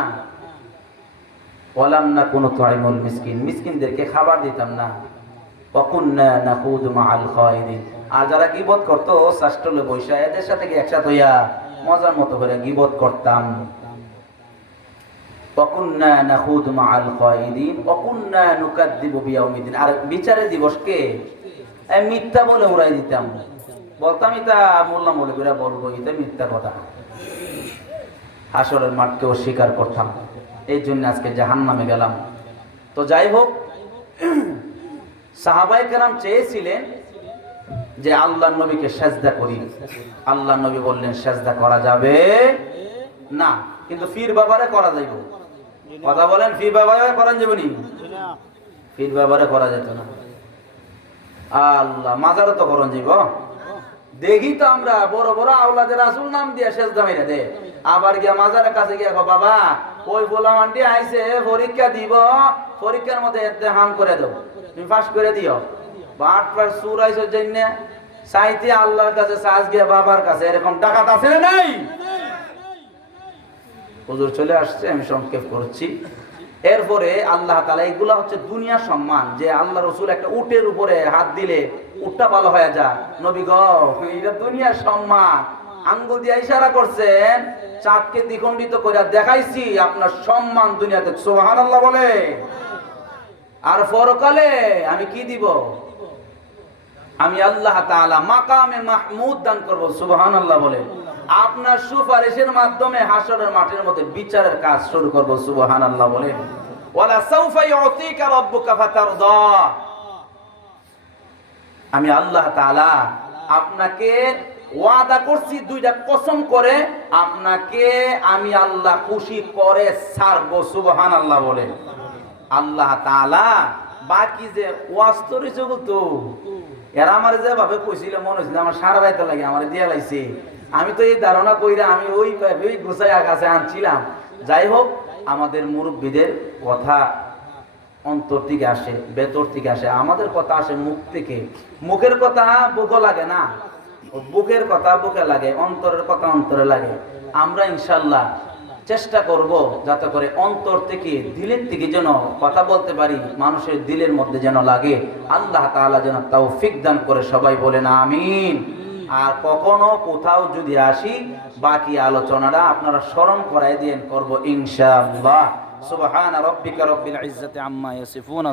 ওয়ালাম নাকু নুতঈমুল মিসকিন, মিসকিনদেরকে খাবার দিতাম না, ওয়া কুননা নাখুদু মাআল খায়িদিন। আর যারা গীবত করতো শাস্ত্রলে বৈশা এদের সাথে একসাথে হইয়া মজার মতো করে গীবত করতাম। ওয়া কুননা নাখুদু মাআল খায়িদিন ওয়া কুননা নুকাদ্দিবু বিয়াউমিদ্দিন। আর বিচারের দিবসকে মিথ্যা বলে উড়াই দিতাম, বলতাম এটা মোল্লা মৌলবীরা বলবো এটা মিথ্যা কথা। হাসরের মাঠকে অস্বীকার করতাম, এই জন্য আজকে জাহান্নামে গেলাম। তো যাই হোক, সাহাবায়ে কেরাম চেয়েছিলেন যে আল্লাহর নবীকে সেজদা করি। আল্লাহর নবী বললেন সেজদা করা যাবে না, কিন্তু পীর বাবারে করা যাইব। কথা বলেন, পীর বাবারে করা যাবে নি? পীর বাবারে করা যেত না। আল্লাহ, মাজারও তো করন যাইব। দেখি তো আমরা বড় বড় আওলাদে রাসূল নাম দিয়া সেজদা মেরে দে, আবার গিয়া মাজারের কাছে গিয়া কো বাবা ওই গোলামান্ডি আইছে পরীক্ষা দিব, পরীক্ষার মধ্যে ইমতিহান করে দাও, তুমি পাস করে দিও। বাটপার সুর আইছে জন্য চাইতে আল্লাহর কাছে সাজ গিয়া বাবার কাছে, এরকম ডাকাত আছে না নাই? হুজুর চলে আসছে, আমি সংক্ষেপ করছি। এরপরে আল্লাহ তাআলা, এগুলা হচ্ছে দুনিয়া সম্মান, যে আল্লাহ রাসূল একটা উটের উপরে হাত দিলে উটটা ভালো হয়ে যায়। নবী গো, এটা দুনিয়ার সম্মান। আঙ্গুল দিয়ে ইশারা করছেন, চাঁদকে দ্বিখণ্ডিত করে দেখাইছি আপনার সম্মান দুনিয়াতে। সুবহানাল্লাহ বলে। আর পরকালে আমি কি দিব? আমি আল্লাহ তাআলা মাকামে মাহমুদ দান করব। সুবহানাল্লাহ বলে। আপনার সুপারিশের মাধ্যমে হাসরের মাঠের মধ্যে বিচারের কাজ শুরু করব। সুবহানাল্লাহ বলে। ওয়ালা সাউফা ইউতিকা রাব্বুকা ফাতারদা। আমি আল্লাহ তাআলা আপনাকে ওয়াদা করছি, দুইটা কসম করে আপনাকে আমি আল্লাহ খুশি করে ছাড়ব। সুবহানাল্লাহ বলে। আল্লাহ তাআলা বাকি যে ওয়াজ করেছে তো, এরা আমার যেভাবে কইছিল মনে হইছিল আমার সারা রাইতে লাগে আমার দিয়া লাইছে। আমি তো এই ধারণা কইরা আমি ওই গুছাই আগাছে আনছিলাম। যাই হোক, আমাদের মুরব্বীদের কথা অন্তর থেকে আসে, ভেতর থেকে আসে। আমাদের কথা আসে মুখ থেকে। মুখের কথা বুকে লাগে না, বুকের কথা বুকে লাগে, অন্তরের কথা অন্তরে লাগে। আমরা ইনশাআল্লাহ চেষ্টা করব যাতে করে অন্তর থেকে, দিলের থেকে যেন কথা বলতে পারি, মানুষের দিলের মধ্যে যেন লাগে। আল্লাহ তাআলা যেন তৌফিক দান করে, সবাই বলেন আমিন। আর কখনো কোথাও যদি আসি, বাকি আলোচনাটা আপনারা স্মরণ করাই দিয়েন, করব ইনশাআল্লাহ। সুবহান রাব্বিকা রাব্বিল ইজ্জাতি আম্মা ইয়াসিফুন।